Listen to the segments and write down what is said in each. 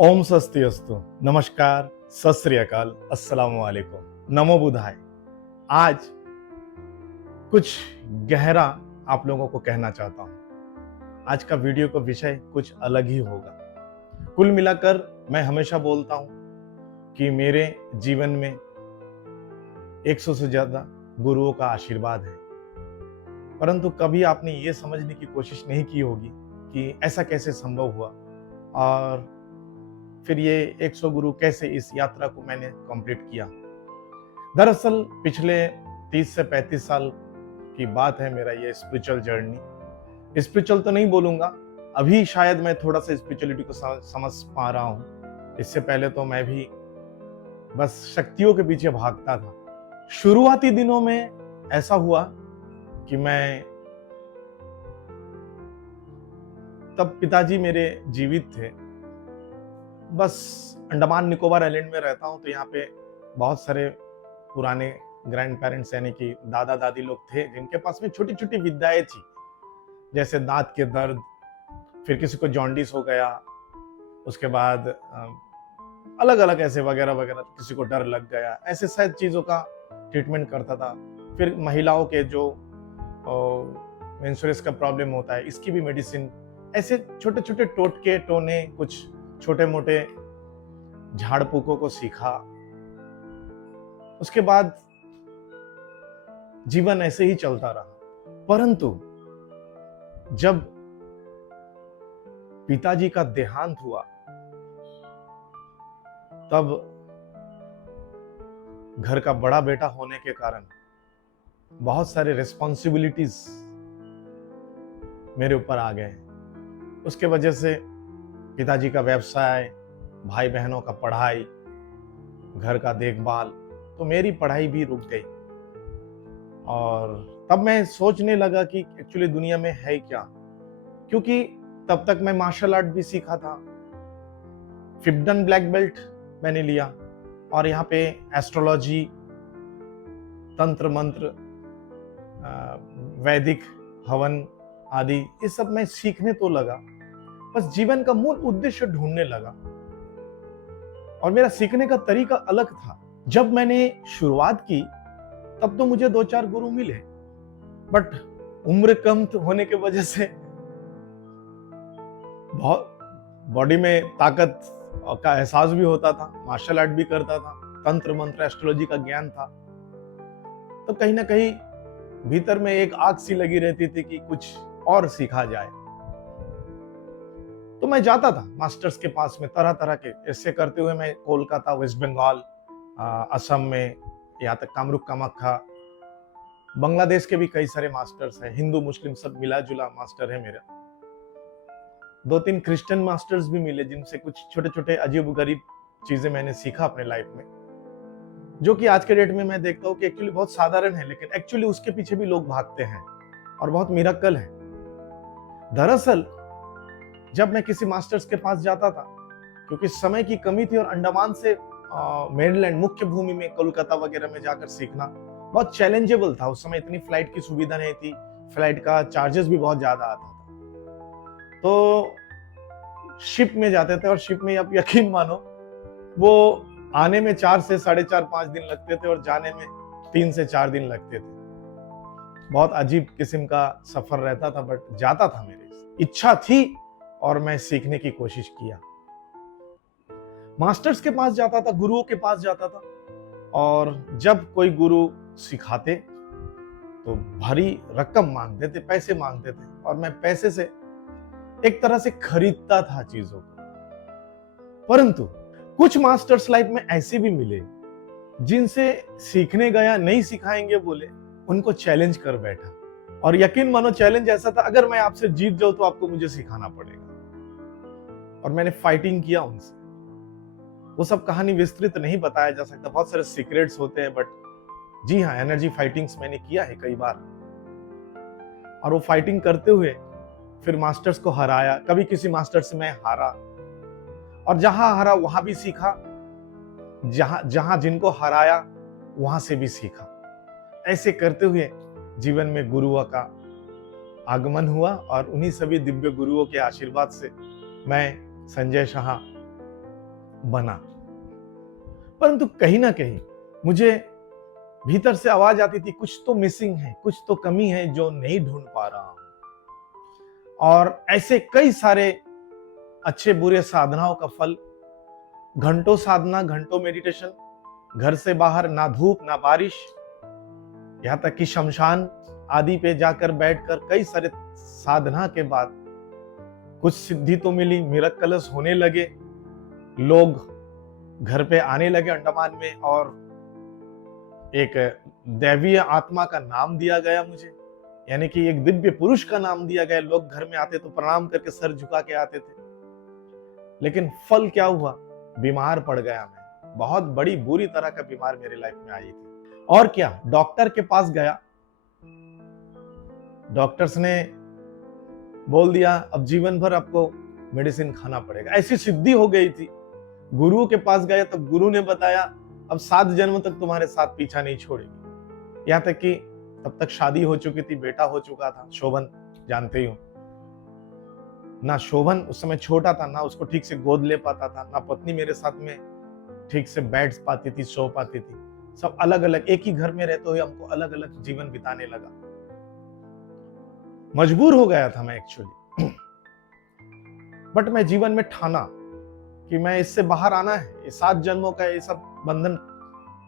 ओम स्वस्ति अस्तु। नमस्कार, सत श्री अकाल, अस्सलाम वालेकुम, नमो बुधाय। आज कुछ गहरा आप लोगों को कहना चाहता हूं। आज का वीडियो का विषय कुछ अलग ही होगा। कुल मिलाकर मैं हमेशा बोलता हूं कि मेरे जीवन में 100 से ज्यादा गुरुओं का आशीर्वाद है, परंतु कभी आपने ये समझने की कोशिश नहीं की होगी कि ऐसा कैसे संभव हुआ और फिर ये 100 गुरु कैसे इस यात्रा को मैंने कंप्लीट किया। दरअसल पिछले 30 से 35 साल की बात है मेरा ये स्पिरिचुअल जर्नी। स्पिरिचुअल तो नहीं बोलूंगा, अभी शायद मैं थोड़ा सा स्पिरिचुअलिटी को समझ पा रहा हूँ। इससे पहले तो मैं भी बस शक्तियों के पीछे भागता था। शुरुआती दिनों में ऐसा हुआ कि मैं तब पिताजी मेरे जीवित थे। बस अंडमान निकोबार आइलैंड में रहता हूँ, तो यहाँ पे बहुत सारे पुराने ग्रैंड पेरेंट्स यानी कि दादा दादी लोग थे जिनके पास में छोटी छोटी विद्याएं थी, जैसे दांत के दर्द, फिर किसी को जॉन्डिस हो गया, उसके बाद अलग अलग ऐसे वगैरह वगैरह, किसी को डर लग गया, ऐसे शायद चीज़ों का ट्रीटमेंट करता था। फिर महिलाओं के जो मेंस्ट्रुअस का प्रॉब्लम होता है, इसकी भी मेडिसिन, ऐसे छोटे छोटे टोटके टोने, कुछ छोटे मोटे झाड़ फूकों को सीखा। उसके बाद जीवन ऐसे ही चलता रहा। परंतु जब पिताजी का देहांत हुआ, तब घर का बड़ा बेटा होने के कारण बहुत सारे रिस्पॉन्सिबिलिटीज मेरे ऊपर आ गए। उसके वजह से पिताजी का व्यवसाय, भाई बहनों का पढ़ाई, घर का देखभाल, तो मेरी पढ़ाई भी रुक गई। और तब मैं सोचने लगा कि एक्चुअली दुनिया में है क्या, क्योंकि तब तक मैं मार्शल आर्ट भी सीखा था, 5th ब्लैक बेल्ट मैंने लिया, और यहाँ पे एस्ट्रोलॉजी, तंत्र मंत्र, वैदिक हवन आदि ये सब मैं सीखने तो लगा। बस जीवन का मूल उद्देश्य ढूंढने लगा, और मेरा सीखने का तरीका अलग था। जब मैंने शुरुआत की तब तो मुझे 2-4 गुरु मिले, बट उम्र कम होने की वजह से बहुत बॉडी में ताकत का एहसास भी होता था, मार्शल आर्ट भी करता था, तंत्र मंत्र एस्ट्रोलॉजी का ज्ञान था, तो कहीं ना कहीं भीतर में एक आग सी लगी रहती थी कि कुछ और सीखा जाए। तो मैं जाता था मास्टर्स के पास में, तरह तरह के। ऐसे करते हुए मैं कोलकाता, वेस्ट बंगाल, असम में, यहाँ तक कामरूप कामाख्या, बांग्लादेश के भी कई सारे मास्टर्स हैं, हिंदू मुस्लिम सब मिला जुला मास्टर है मेरा। 2-3 क्रिश्चियन मास्टर्स भी मिले, जिनसे कुछ छोटे छोटे अजीब गरीब चीजें मैंने सीखा अपने लाइफ में, जो कि आज के डेट में मैं देखता हूँ कि एक्चुअली बहुत साधारण है, लेकिन एक्चुअली उसके पीछे भी लोग भागते हैं और बहुत मिरेकल है। दरअसल जब मैं किसी मास्टर्स के पास जाता था, क्योंकि समय की कमी थी और अंडमान से मेरीलैंड मुख्य भूमि में कोलकाता वगैरह में जाकर सीखना बहुत चैलेंजेबल था। उस समय इतनी फ्लाइट की सुविधा नहीं थी, फ्लाइट का चार्जेस भी बहुत ज्यादा आता था, तो शिप में जाते थे, और शिप में आप यकीन मानो वो आने में 4 से 4.5-5 दिन लगते थे और जाने में 3 से 4 दिन लगते थे। बहुत अजीब किस्म का सफर रहता था, बट जाता था, मेरी इच्छा थी और मैं सीखने की कोशिश किया। मास्टर्स के पास जाता था, गुरुओं के पास जाता था, और जब कोई गुरु सिखाते तो भारी रकम मांगते थे, पैसे मांगते थे, और मैं पैसे से एक तरह से खरीदता था चीजों को। परंतु कुछ मास्टर्स लाइफ में ऐसे भी मिले जिनसे सीखने गया, नहीं सिखाएंगे बोले, उनको चैलेंज कर बैठा, और यकीन मानो चैलेंज ऐसा था, अगर मैं आपसे जीत जाऊं तो आपको मुझे सिखाना पड़ेगा। और मैंने फाइटिंग किया उनसे। वो सब कहानी विस्तृत नहीं बताया जा सकता, बहुत सारे सीक्रेट्स होते हैं, बट जी हाँ, एनर्जी फाइटिंग्स मैंने किया है कई बार। और वो फाइटिंग करते हुए फिर मास्टर्स को हराया, कभी किसी मास्टर से मैं हारा, और जहां हारा वहां भी सीखा, जहां जहां जिनको हराया वहां से भी सीखा। ऐसे करते हुए जीवन में गुरुओं का आगमन हुआ, और उन्हीं सभी दिव्य गुरुओं के आशीर्वाद से मैं संजय शाह बना। परंतु कहीं ना कहीं मुझे भीतर से आवाज आती थी, कुछ तो मिसिंग है, कुछ तो कमी है जो नहीं ढूंढ पा रहा हूं। और ऐसे कई सारे अच्छे बुरे साधनाओं का फल, घंटों साधना, घंटों मेडिटेशन, घर से बाहर ना धूप ना बारिश, यहां तक कि शमशान आदि पे जाकर बैठकर कई सारे साधना के बाद कुछ सिद्धि तो मिली, मिरेकल्स होने लगे, लोग घर पे आने लगे अंडमान में, और एक दैवीय आत्मा का नाम दिया गया मुझे, यानी कि एक दिव्य पुरुष का नाम दिया गया। लोग घर में आते तो प्रणाम करके सर झुका के आते थे। लेकिन फल क्या हुआ, बीमार पड़ गया मैं, बहुत बड़ी बुरी तरह का बीमार मेरे लाइफ में आई थी। और क्या, डॉक्टर के पास गया, डॉक्टर्स ने बोल दिया अब जीवन भर आपको मेडिसिन खाना पड़ेगा। ऐसी सिद्धि हो गई थी। गुरु के पास गया तो गुरु ने बताया अब 7 जन्म तक तुम्हारे साथ पीछा नहीं छोड़ेगी। यहां तक कि तब तक शादी हो चुकी थी, बेटा हो चुका था, शोभन, जानते ही हो ना। शोभन उस समय छोटा था, ना उसको ठीक से गोद ले पाता था, ना पत्नी मेरे साथ में ठीक से बैठ पाती थी, सो पाती थी। सब अलग अलग, एक ही घर में रहते हुए हमको अलग अलग जीवन बिताने लगा। मजबूर हो गया था मैं एक्चुअली। बट मैं जीवन में ठाना कि मैं इससे बाहर आना है, ये 7 जन्मों का ये सब बंधन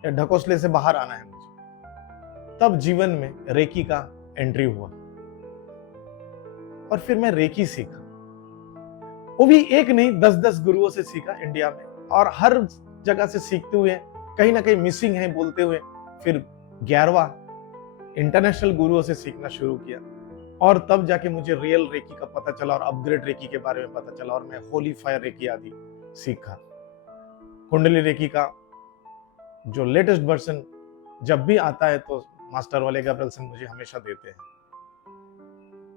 या ढकोसले से बाहर आना है मुझे। तब जीवन में रेकी का एंट्री हुआ और फिर मैं रेकी सीखा। वो भी एक नहीं, 10-10 गुरुओं से सीखा इंडिया में, और हर जगह से सीखते हुए कहीं ना कहीं मिसिंग है बोलते हुए फिर 11वां इंटरनेशनल गुरुओं से सीखना शुरू किया। और तब जाके मुझे रियल रेकी का पता चला और अपग्रेड रेकी के बारे में पता चला, और मैं होली फायर रेकी आदि सीखा। कुंडली रेकी का जो लेटेस्ट वर्जन जब भी आता है तो मास्टर वाले गैब्रिएल मुझे हमेशा देते हैं,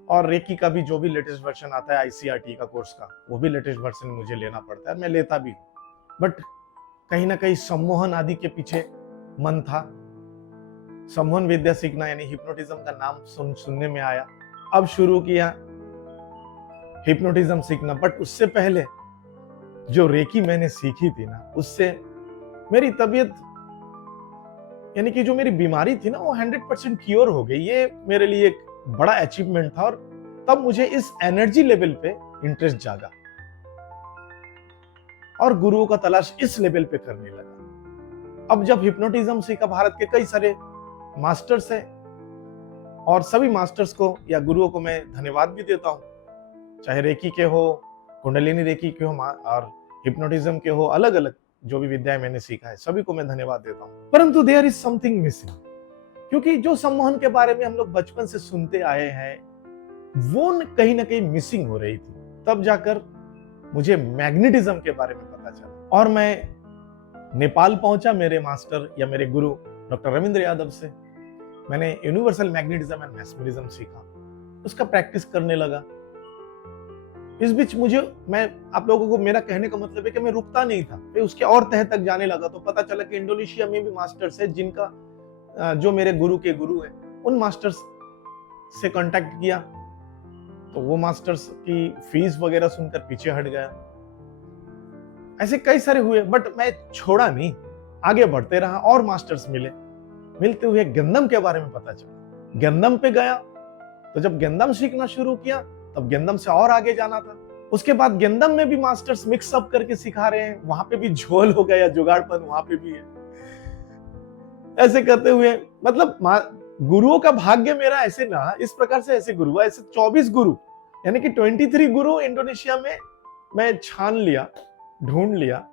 और रेकी का भी जो भी लेटेस्ट वर्जन आता है आईसीआरटी का कोर्स का, वो भी लेटेस्ट वर्जन मुझे लेना पड़ता है, मैं लेता भी हूँ। बट कहीं ना कहीं सम्मोहन आदि के पीछे मन था। सम्मोहन विद्या सीखना यानी हिप्नोटिज्म का नाम सुनने में आया, अब शुरू किया हिप्नोटिज्म सीखना। बट उससे पहले जो रेकी मैंने सीखी थी ना, उससे मेरी तबीयत यानी कि जो मेरी बीमारी थी ना, वो 100% क्योर हो गई। ये मेरे लिए एक बड़ा अचीवमेंट था, और तब मुझे इस एनर्जी लेवल पे इंटरेस्ट जागा और गुरुओं का तलाश इस लेवल पे करने लगा। अब जब हिप्नोटिज्म सीखा, भारत के कई सारे मास्टर्स हैं, और सभी मास्टर्स को या गुरुओं को मैं धन्यवाद भी देता हूं, चाहे रेकी के हो, कुंडलिनी रेकी के हो, और हिप्नोटिज्म के हो, अलग अलग जो भी विद्याएं मैंने सीखा है सभी को मैं धन्यवाद देता हूं। परंतु देयर इज समथिंग मिसिंग, क्योंकि जो सम्मोहन के बारे में हम लोग बचपन से सुनते आए हैं वो कहीं ना कहीं मिसिंग हो रही थी। तब जाकर मुझे मैग्नेटिज्म के बारे में पता चला, और मैं नेपाल पहुंचा मेरे मास्टर या मेरे गुरु डॉक्टर रविंद्र यादव से। मैंने यूनिवर्सल मैग्नेटिज्म एंड मैस्मरिज्म सीखा, उसका प्रैक्टिस करने लगा। इस बीच मैं आप लोगों को, मेरा कहने का मतलब है कि मैं रुकता नहीं था, मैं उसके और तह तक जाने लगा। तो पता चला कि इंडोनेशिया में भी मास्टर्स है जिनका, जो मेरे गुरु के गुरु हैं, उन मास्टर्स से कांटेक्ट किया, तो वो मास्टर्स की फीस वगैरह सुनकर पीछे हट गया। ऐसे कई सारे हुए, बट मैं छोड़ा नहीं, आगे बढ़ते रहा, और मास्टर्स मिलते हुए गंदम के बारे में पता चला। गंदम पे गया, तो जब गंदम सीखना शुरू किया तब गंदम से और आगे जाना था। उसके बाद गंदम में भी मास्टर्स मिक्स अप करके सिखा रहे हैं, वहां पे भी झोल हो गया, जुगाड़पन वहां पे भी है। ऐसे करते हुए मतलब गुरुओं का भाग्य मेरा ऐसे ना, इस प्रकार से ऐसे गुरु, ऐसे 24 गुरु यानी कि 23 गुरु इंडोनेशिया में मैं छान लिया, ढूंढ लिया।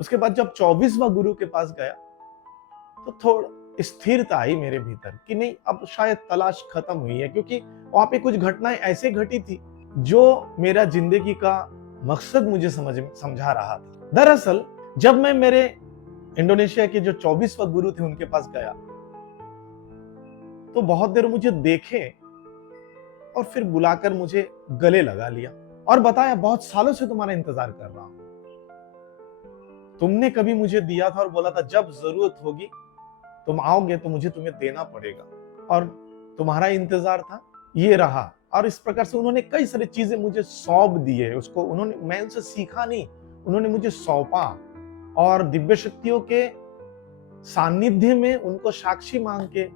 उसके बाद जब 24वां गुरु के पास गया तो थोड़ा स्थिरता आई मेरे भीतर कि नहीं, अब शायद तलाश खत्म हुई है, क्योंकि वहां पे कुछ घटनाएं ऐसे घटी थी जो मेरा जिंदगी का मकसद मुझे समझा रहा था। दरअसल जब मैं मेरे इंडोनेशिया के जो 24वां गुरु थे उनके पास गया तो बहुत देर मुझे देखे और फिर बुलाकर मुझे गले लगा लिया और बताया, बहुत सालों से तुम्हारा इंतजार कर रहा हूं, तुमने कभी मुझे दिया था और बोला था जब जरूरत होगी तुम आओगे तो मुझे तुम्हें देना पड़ेगा, और तुम्हारा इंतजार था, ये रहा। और इस प्रकार से उन्होंने कई सारी चीजें मुझे सौंप दी है। मैं उनसे सीखा नहीं, उन्होंने मुझे सौंपा और दिव्य शक्तियों के सानिध्य में उनको साक्षी मांग के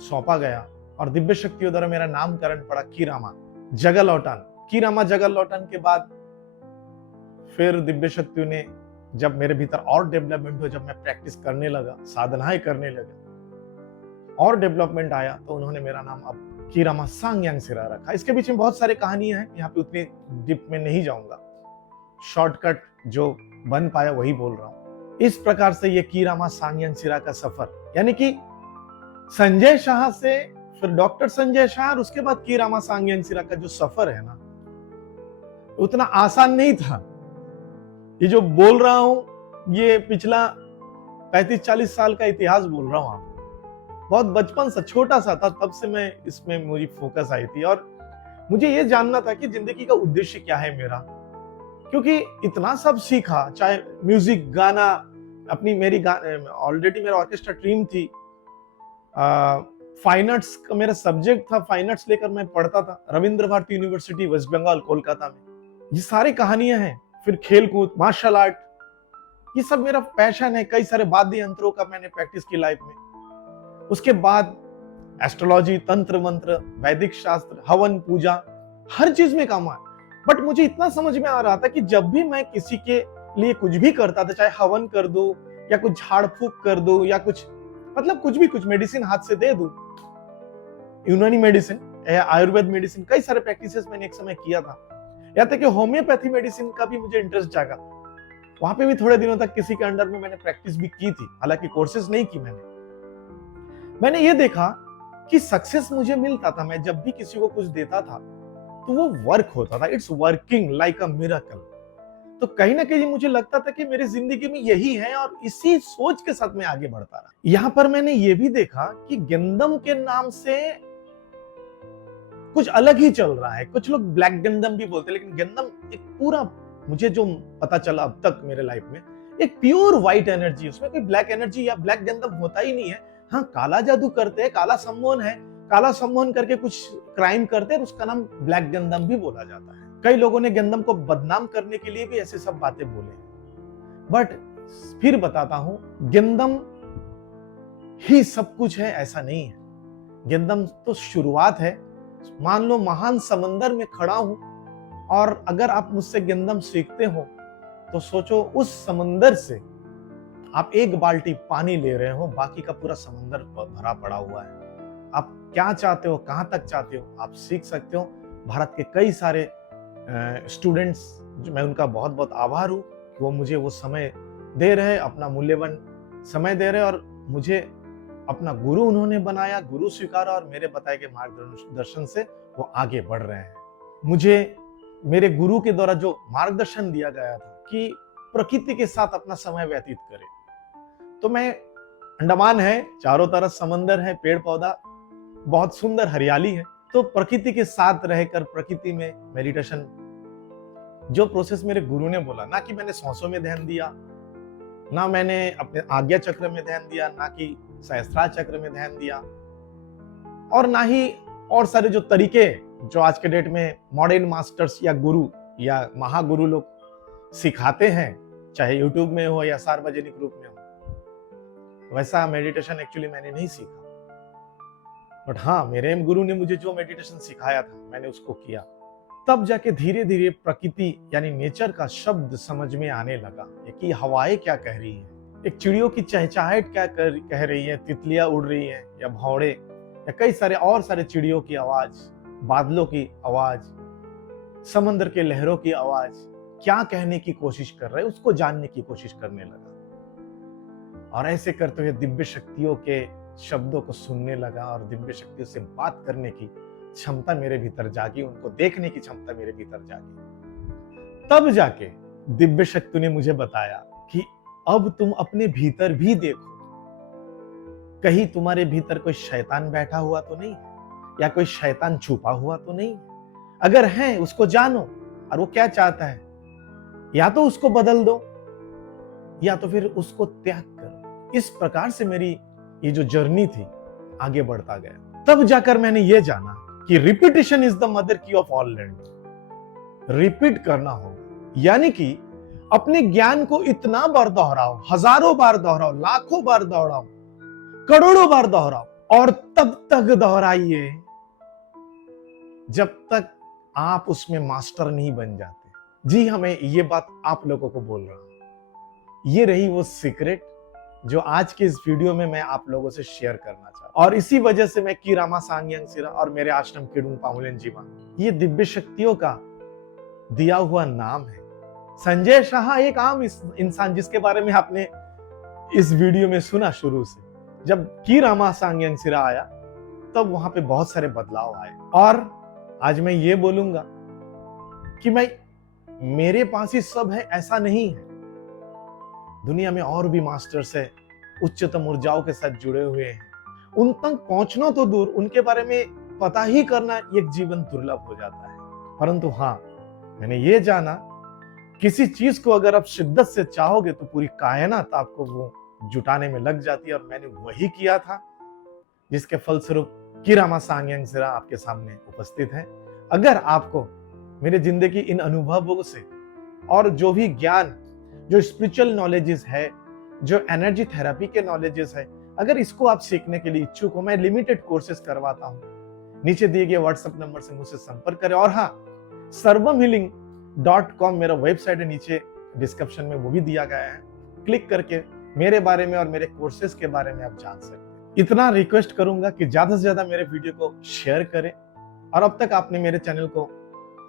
सौंपा गया और दिव्य शक्तियों द्वारा मेरा नामकरण पड़ा कीरामा जगलौटन। कीरामा जगलौटन के बाद फिर दिव्य शक्तियों ने जब मेरे भीतर और डेवलपमेंट हो, जब मैं प्रैक्टिस करने लगा, साधनाएं करने लगा और डेवलपमेंट आया, तो उन्होंने मेरा नाम अब कीरामा सांग्यांग सिरा रखा। इसके पीछे बहुत सारे कहानियां हैं, यहाँ पे उतनी डीप में नहीं जाऊंगा, शॉर्टकट जो बन पाया वही बोल रहा हूं। इस प्रकार से ये कीरामा सांग्यांग सिरा का सफर, यानी कि संजय शाह से फिर डॉक्टर संजय शाह और उसके बाद कीरामा सांग्यांग सिरा का जो सफर है ना, उतना आसान नहीं था। ये जो बोल रहा हूं ये पिछला 35-40 साल का इतिहास बोल रहा हूं आपको। बहुत बचपन से, छोटा सा था तब से मैं इसमें मुझे फोकस आई थी और मुझे ये जानना था कि जिंदगी का उद्देश्य क्या है मेरा, क्योंकि इतना सब सीखा, चाहे म्यूजिक, गाना, अपनी मेरी ऑलरेडी मेरा ऑर्केस्ट्रा टीम थी, फाइन आर्ट्स का मेरा सब्जेक्ट था, फाइन आर्ट्स लेकर मैं पढ़ता था रविंद्र भारती यूनिवर्सिटी वेस्ट बंगाल कोलकाता में। ये सारी कहानियां हैं। फिर खेल कूद, मार्शल आर्ट, ये सब मेरा पैशन है। कई सारे वाद्य यंत्रों का मैंने प्रैक्टिस की लाइफ में। उसके बाद एस्ट्रोलॉजी, तंत्र मंत्र, वैदिक शास्त्र, हवन पूजा, हर चीज में काम आया। बट मुझे इतना समझ में आ रहा था कि जब भी मैं किसी के लिए कुछ भी करता था, चाहे हवन कर दो या कुछ झाड़ फूक कर दो या कुछ, मतलब कुछ भी, कुछ मेडिसिन हाथ से दे दूं, यूनानी मेडिसिन या आयुर्वेद मेडिसिन, कई सारे प्रैक्टिसेस मैंने एक समय किया था। या तक कि होम्योपैथी मेडिसिन का भी मुझे इंटरेस्ट जागा। वहां पे भी थोड़े दिनों तक किसी के अंडर में मैंने प्रैक्टिस भी की थी, हालांकि कोर्सेज नहीं की मैंने ये देखा कि सक्सेस मुझे मिलता था। मैं जब भी किसी को कुछ देता था तो वो वर्क होता था, it's working like a miracle. तो कहीं ना कहीं मुझे लगता था कि मेरी जिंदगी में यही है और इसी सोच के साथ मैं आगे बढ़ता रहा। यहां पर मैंने ये भी देखा कि गंदम के नाम से कुछ अलग ही चल रहा है। कुछ लोग ब्लैक गंदम भी बोलते हैं, लेकिन गंदम एक पूरा, मुझे जो पता चला अब तक मेरे लाइफ में, एक प्योर व्हाइट एनर्जी, उसमें कोई ब्लैक एनर्जी या ब्लैक गंदम होता ही नहीं है। हाँ, काला जादू करते हैं, काला सम्मोहन है, काला सम्मोहन करके कुछ क्राइम करते हैं, उसका नाम ब्लैक गंदम भी बोला जाता है। कई लोगों ने गंदम को बदनाम करने के लिए भी ऐसे सब बातें बोले। बट फिर बताता हूं, गंदम ही सब कुछ है ऐसा नहीं है। गंदम तो शुरुआत है। मान लो महान समंदर में खड़ा हूं और अगर आप मुझसे गंदम सीखते हो तो सोचो उस समंदर से आप एक बाल्टी पानी ले रहे हो, बाकी का पूरा समंदर भरा पड़ा हुआ है। आप क्या चाहते हो, कहां तक चाहते हो, आप सीख सकते हो। भारत के कई सारे स्टूडेंट्स, मैं उनका बहुत बहुत आभार हूं कि वो मुझे वो समय दे रहे, अपना मूल्यवान समय दे रहे और मुझे अपना गुरु उन्होंने बनाया, गुरु स्वीकारा और मेरे बताए गए मार्गदर्शन से वो आगे बढ़ रहे हैं। मुझे मेरे गुरु के द्वारा जो मार्गदर्शन दिया गया था कि प्रकृति के साथ अपना समय व्यतीत करें, तो मैं, अंडमान है, चारों तरफ समंदर है, पेड़ पौधा, बहुत सुंदर हरियाली है, तो प्रकृति के साथ रहकर प्रकृति में मेडिटेशन, जो प्रोसेस मेरे गुरु ने बोला, ना कि मैंने सांसों में ध्यान दिया, ना मैंने अपने आज्ञा चक्र में ध्यान दिया, ना कि सहस्त्रार चक्र में ध्यान दिया, और ना ही और सारे जो तरीके जो आज के डेट में मॉडर्न मास्टर्स या गुरु या महागुरु लोग सिखाते हैं, चाहे यूट्यूब में हो या सार्वजनिक रूप में हो, वैसा मेडिटेशन एक्चुअली मैंने नहीं सीखा। बट हाँ, मेरे गुरु ने मुझे जो मेडिटेशन सिखाया था मैंने उसको किया। तब जाके धीरे धीरे प्रकृति यानी नेचर का शब्द समझ में आने लगा कि हवाएं क्या कह रही है, एक चिड़ियों की चहचहाहट क्या कह रही है, तितलियां उड़ रही हैं या भौड़े या कई सारे और सारे चिड़ियों की आवाज, बादलों की आवाज, समंदर के लहरों की आवाज क्या कहने की कोशिश कर रहे हैं, उसको जानने की कोशिश करने लगा। और ऐसे करते हुए दिव्य शक्तियों के शब्दों को सुनने लगा और दिव्य शक्तियों से बात करने की क्षमता मेरे भीतर जागी, उनको देखने की क्षमता मेरे भीतर जागी। तब जाके दिव्य शक्ति ने मुझे बताया कि अब तुम अपने भीतर भी देखो, कहीं तुम्हारे भीतर कोई शैतान बैठा हुआ तो नहीं या कोई शैतान छुपा हुआ तो नहीं। अगर है उसको जानो और वो क्या चाहता है, या तो उसको बदल दो या तो फिर उसको त्याग करो। इस प्रकार से मेरी ये जो जर्नी थी आगे बढ़ता गया। तब जाकर मैंने ये जाना कि रिपीटिशन इज द मदर की ऑफ ऑल लर्निंग। रिपीट करना होगा, यानी कि अपने ज्ञान को इतना बार दोहराओ, हजारों बार दोहराओ, लाखों बार दोहराओ, करोड़ों बार दोहराओ, और तब तक दोहराइए जब तक आप उसमें मास्टर नहीं बन जाते। जी हाँ, मैं ये बात आप लोगों को बोल रहा हूं। ये रही वो सीक्रेट जो आज के इस वीडियो में मैं आप लोगों से शेयर करना चाहता हूं। और इसी वजह से मैं कीरामा सांग्यांग सिरा और मेरे आश्रम किडुंग पामुलेन जीवा, ये दिव्य शक्तियों का दिया हुआ नाम है। संजय शाह एक आम इंसान जिसके बारे में आपने इस वीडियो में सुना शुरू से। जब कीरामा सांग्यांग सिरा आया तब वहां पे बहुत सारे बदलाव आए, और आज मैं ये बोलूंगा कि मेरे पास ही सब है ऐसा नहीं है। दुनिया में और भी मास्टर्स है, उच्चतम ऊर्जाओं के साथ जुड़े हुए हैं। उन तक पहुंचना तो दूर, उनके बारे में पता ही करना एक जीवन दुर्लभ हो जाता है। परंतु हाँ, मैंने ये जाना, किसी चीज को अगर आप शिद्दत से चाहोगे तो पूरी कायनात आपको वो जुटाने में लग जाती है, और मैंने वही किया था, जिसके फलस्वरूप कीरामा सांग्यांग सिरा आपके सामने उपस्थित है। अगर आपको मेरे जिंदगी इन अनुभवों से और जो भी ज्ञान, जो स्पिरिचुअल नॉलेजेस है, जो एनर्जी थेरेपी के नॉलेजेस है, अगर इसको आप सीखने के लिए इच्छुक हो, मैं लिमिटेड कोर्सेज करवाता हूं। नीचे दिए गए व्हाट्सएप नंबर से मुझसे संपर्क करें। और हाँ, sarvamhealing.com मेरा वेबसाइट है, नीचे डिस्क्रिप्शन में वो भी दिया गया है। क्लिक करके मेरे बारे में और मेरे कोर्सेज के बारे में आप जान सकते हैं। इतना रिक्वेस्ट करूंगा कि ज्यादा से ज्यादा मेरे वीडियो को शेयर करें, और अब तक आपने मेरे चैनल को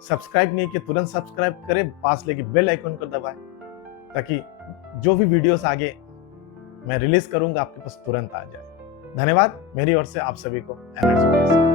सब्सक्राइब नहीं किया, तुरंत सब्सक्राइब करें, पास लेके बेल आइकन को दबाएं, ताकि जो भी वीडियोस आगे मैं रिलीज करूंगा आपके पास तुरंत आ जाए। धन्यवाद मेरी ओर से आप सभी को। एनर्जी।